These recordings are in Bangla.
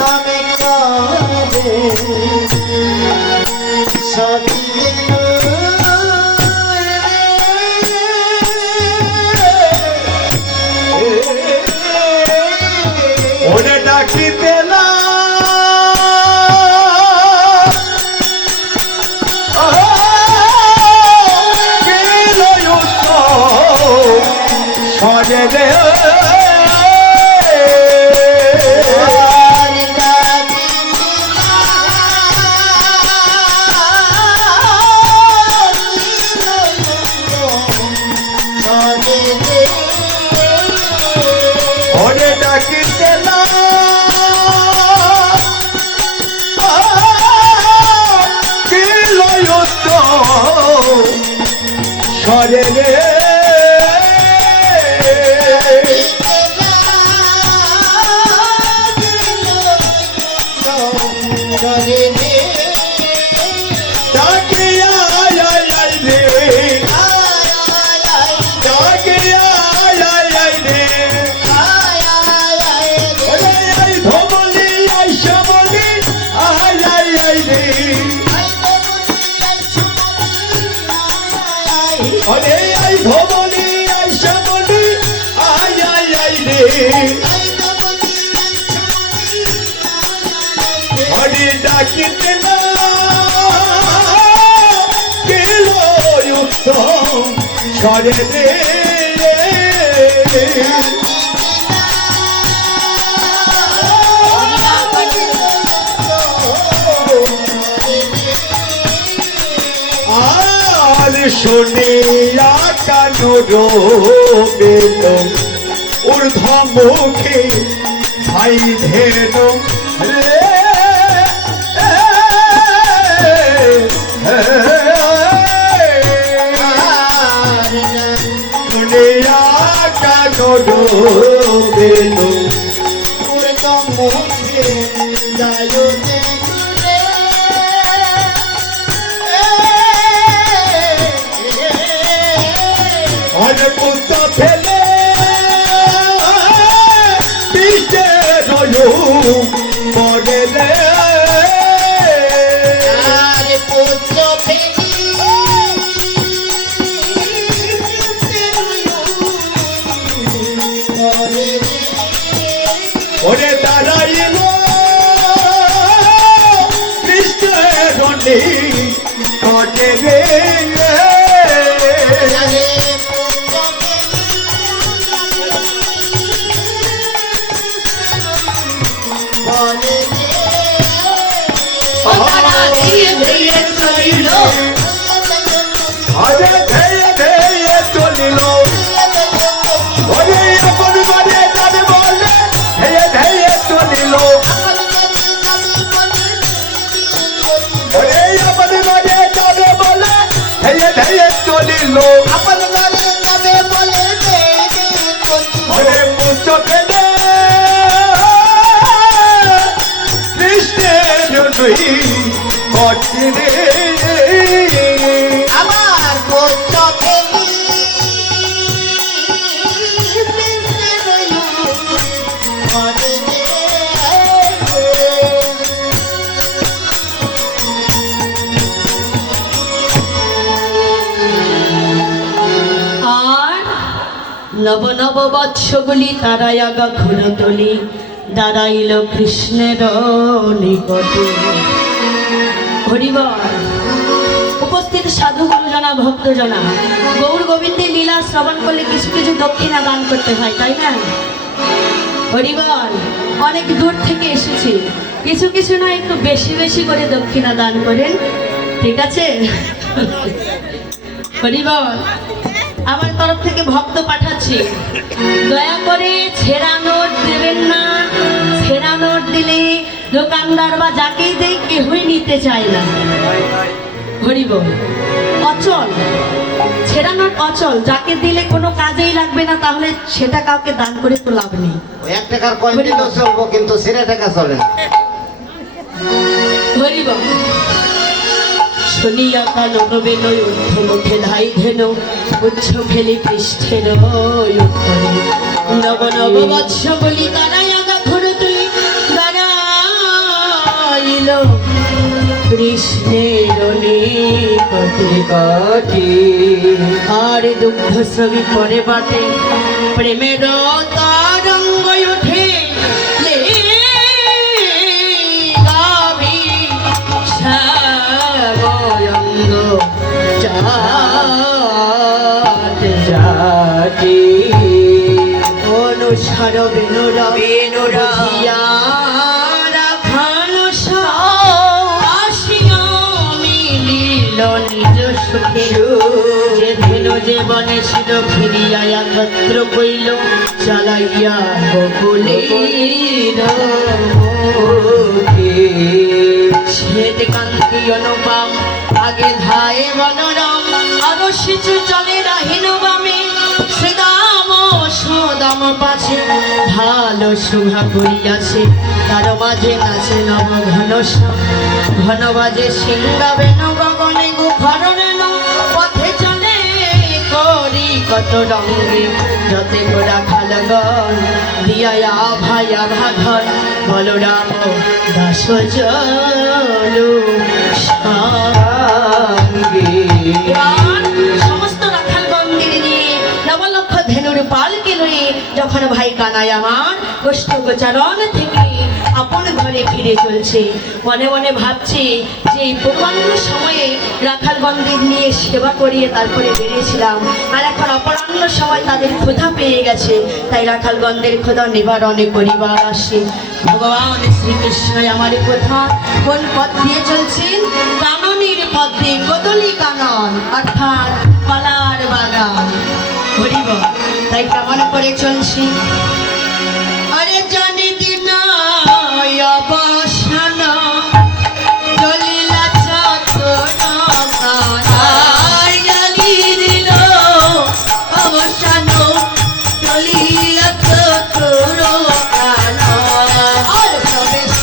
নামে করে সবই ওরে ডাকিতে না সরে রে ওরে ডাকিতে না সরে রে অরে আই ধবনি আই শ্যামলি আই আই আই রে অরে ডাকিতে না গেল উত্তম সরে রে শুনিয়া কানু রোবেল ঊর্ধ্বমুখে ভাই ধেন রে শুনিয়া কানু রোবেল ঊর্ধ্বমুখে যায় পুত্র ফেলে পিষ্টে রয়ু মরেলে পুত্র ফেলি ওরে দাঁড়াইল কৃষ্ণের কটে রে আরে ধেয়ে ধেয়ে চলিল ওরে আপন বাড়ি যাবে বলে ধেয়ে ধেয়ে চলিল ওরে আপন বাড়ি যাবে বলে ধেয়ে ধেয়ে চলিল আপন ঘরে যাবে বলে ওরে পুত্র পেলে কৃষ্ণের কটে রে আমার পুত্র ফেলি নব নব বৎসগুলি তারাই আগা ঘুরতলি দাঁড়াইল কৃষ্ণের নিকটে। হরিবল। উপস্থিত সাধু গুরুজনা ভক্তজনা, গৌর গোবিন্দের লীলা শ্রবণ করলে কিছু কিছু দক্ষিণা দান করতে হয়, তাই না? হরিবল। অনেক দূর থেকে এসেছি, কিছু কিছু না একটু বেশি বেশি করে দক্ষিণা দান করেন, ঠিক আছে? হরিবল। আমার তরফ থেকে ভক্ত পাঠাচ্ছি, দয়া করে ছেঁড়া নোট দেবেন না। ছেঁড়া নোট দিলে দোকানদার বা যাকেই দেয় কেউই নিতে চায় না। হরিবল। অচল, ছেঁড়া নোট অচল, যাকে দিলে কোনো কাজেই লাগবে না, তাহলে সেটা কাউকে দান করে তো লাভ নেই। 1 টাকার কয়েন দিলেও চলবো, কিন্তু ছেঁড়া টাকা চলে না। হরিবল। শুনিয়া কান রবেন মুখে ধাই ধেন উচ্ছ ফেলি পৃষ্ঠের উত্তরে। নব নব বৎস বলি তারাই আগা ঘুরে তুলি দাঁড়াইল কৃষ্ণের নিকটে কাটি আর দুগ্ধ ছবি পরে বাটে প্রেমের তরঙ্গ ওঠে গাভী শ্যাময়ঙ্গ চাটে জাতি অনুসার বেনুরা বেনুরা বুঝিয়া রাখানো আসিয়া মিলিল নিজ সুখে যে ধেনু যে বনে ছিল ফিরিয়া একত্র কইল চালাইয়া বকুলের শ্বেত কান্তি অনুপম আগে ধায়ে বনরম আরো সিচু চলে রাহিন বামে শ্রীদাম সদাম পাছে ভালো শোভা করিয়াছে তার মাঝে নাচে নব ঘন ঘন বাজে সিংহাবে গগনে গুখরণে পথে চলে করি কত রঙে যতে গোড়া খালগন দিয়া ভায়া ভাঘর বলরাম দাস জলু সমস্ত রাখাল বন্দির নিয়ে নবলক্ষ ধেনুর পালকে লয়ে যখন ভাই কানাই আমার গোষ্ঠ গোচারণ থেকে আপন ঘরে ফিরে চলছে মনে মনে ভাবছি যে এই পূর্বাহ্ন সময়ে রাখাল বন্দির নিয়ে সেবা করিয়ে তারপরে বেরিয়েছিলাম আর এখন অপরাহ্ন সময় তাদের ক্ষুধা পেয়ে গেছে তাই রাখাল বন্দের ক্ষুধা নিবারণে পরিবার আসে ভগবান শ্রীকৃষ্ণ আমার কথা কোন পথ দিয়ে চলছেন কাননের পথ দিয়ে কদলি কানন অর্থাৎ কলার বাগান হরিব তাই কেমন করে চলছি আরে জানি দিন অবসান চলিলা জানি দিল অবসান চলিলা আর প্রবেশ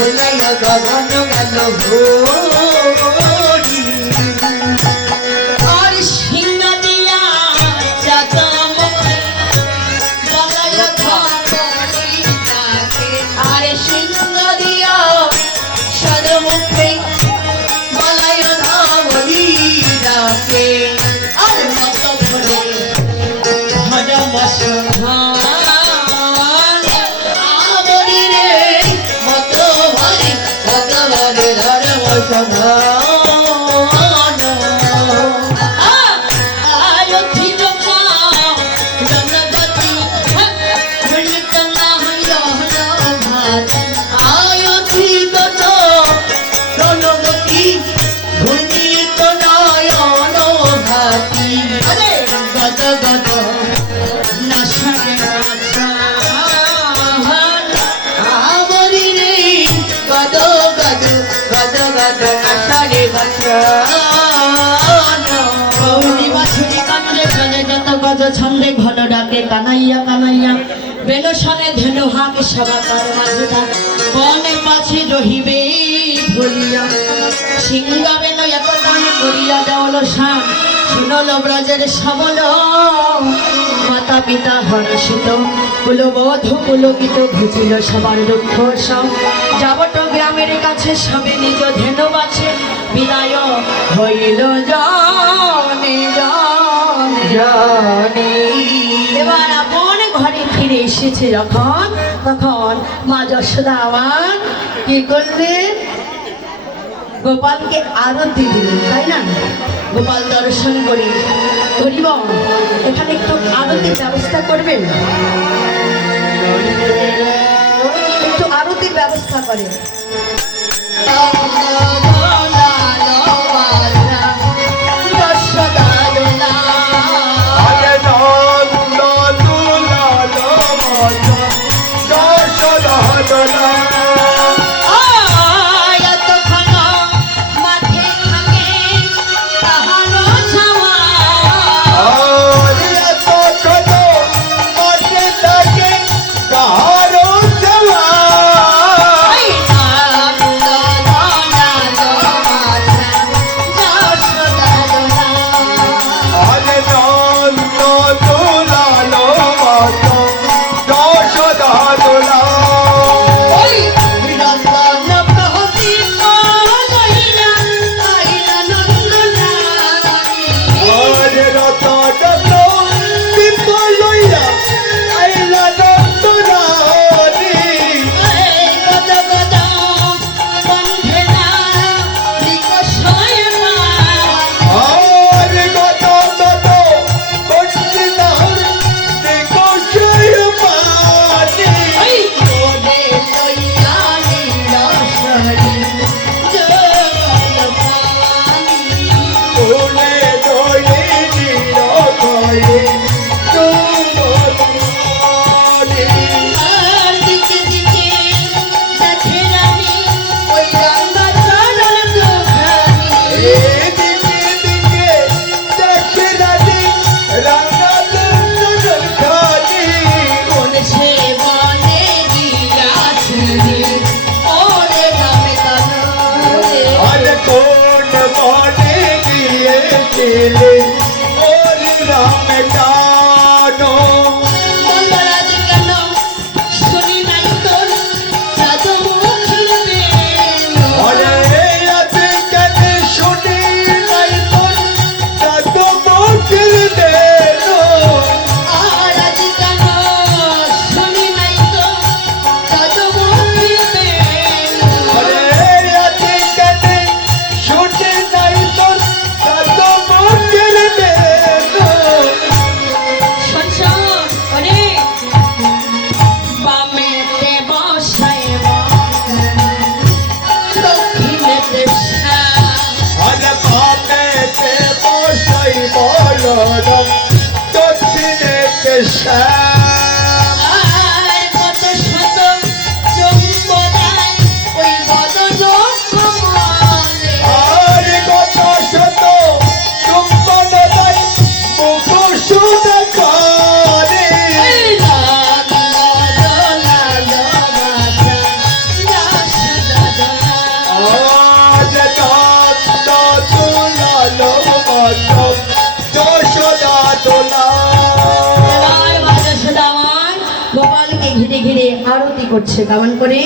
ভুলাইয়া গগন গেল ভরি। আর সিংহ দিয়া চাঁদ মুখে বলায় ধমনী ডাকে। আর সিংহ দিয়া চাঁদ মুখে বলায় ধমনী ডাকে। আর মত ভরে ধর্ম সন্ধান আমরি রে মত ভরে ধর্ম সন্ধান। ছন্দে ঘন ডাকে কানাইয়া কানাইয়া বেলসনে ধেনু হাক সবাকার মাঝুটা বনে পাছে রহিবে ভুলিয়া সিংহাবেন একদান করিয়া দেওল শান শুনল ব্রজের সবল মাতা পিতা হর্ষিত কুলবোধ পুলকিত ভুজিল সবার দুঃখ সব যাবট গ্রামের কাছে সবে নিজ ধেনু বাছে বিদায় হইল জানে জানে জানি এবার আপন ঘরে ফিরে এসেছে যখন তখন মা যশোদা আবার কি করলেন গোপালকে আরতি দিলেন তাই না গোপাল দর্শন করি হরিব এখানে একটু আরতির ব্যবস্থা করবেন একটু আরতির ব্যবস্থা করেন করছে কেমন করে